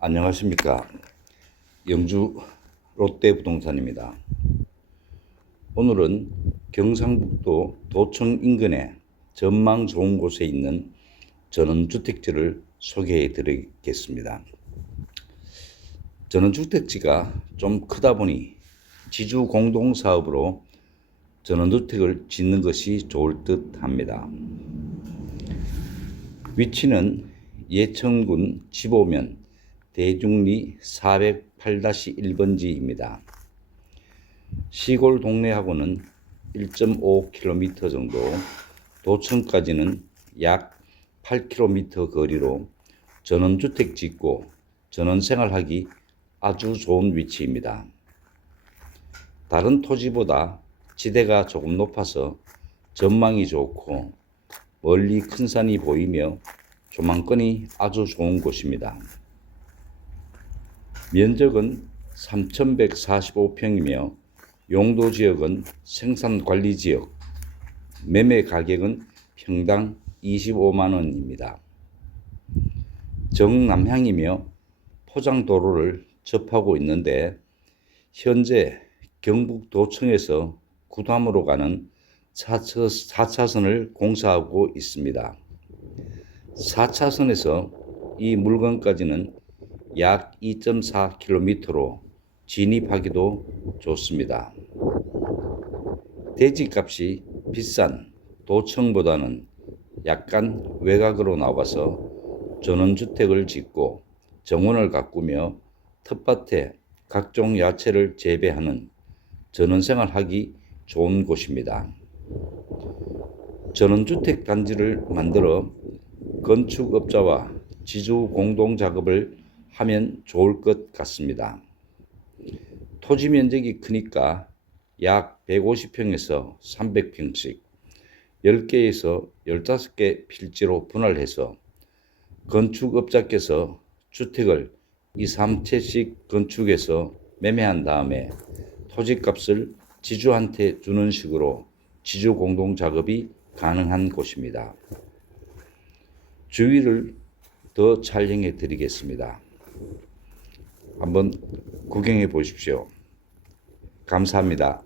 안녕하십니까. 영주 롯데부동산입니다. 오늘은 경상북도 도청 인근에 전망 좋은 곳에 있는 전원주택지를 소개해 드리겠습니다. 전원주택지가 좀 크다 보니 지주 공동사업으로 전원주택을 짓는 것이 좋을 듯 합니다. 위치는 예천군 지보면 대중리 408-1번지입니다. 시골 동네하고는 1.5km 정도, 도청까지는 약 8km 거리로 전원주택 짓고 전원생활하기 아주 좋은 위치입니다. 다른 토지보다 지대가 조금 높아서 전망이 좋고 멀리 큰 산이 보이며 조망권이 아주 좋은 곳입니다. 면적은 3,145평이며 용도 지역은 생산 관리 지역, 매매 가격은 평당 25만 원입니다. 정남향이며 포장 도로를 접하고 있는데 현재 경북도청에서 구담으로 가는 4차선을 공사하고 있습니다. 4차선에서 이 물건까지는 약 2.4km로 진입하기도 좋습니다. 대지값이 비싼 도청보다는 약간 외곽으로 나와서 전원주택을 짓고 정원을 가꾸며 텃밭에 각종 야채를 재배하는 전원생활하기 좋은 곳입니다. 전원주택 단지를 만들어 건축업자와 지주 공동 작업을 하면 좋을 것 같습니다. 토지 면적이 크니까 약 150평에서 300평씩 10개에서 15개 필지로 분할해서 건축업자께서 주택을 2, 3채씩 건축해서 매매한 다음에 토지값을 지주한테 주는 식으로 지주 공동 작업이 가능한 곳입니다. 주위를 더 촬영해 드리겠습니다. 한번 구경해 보십시오. 감사합니다.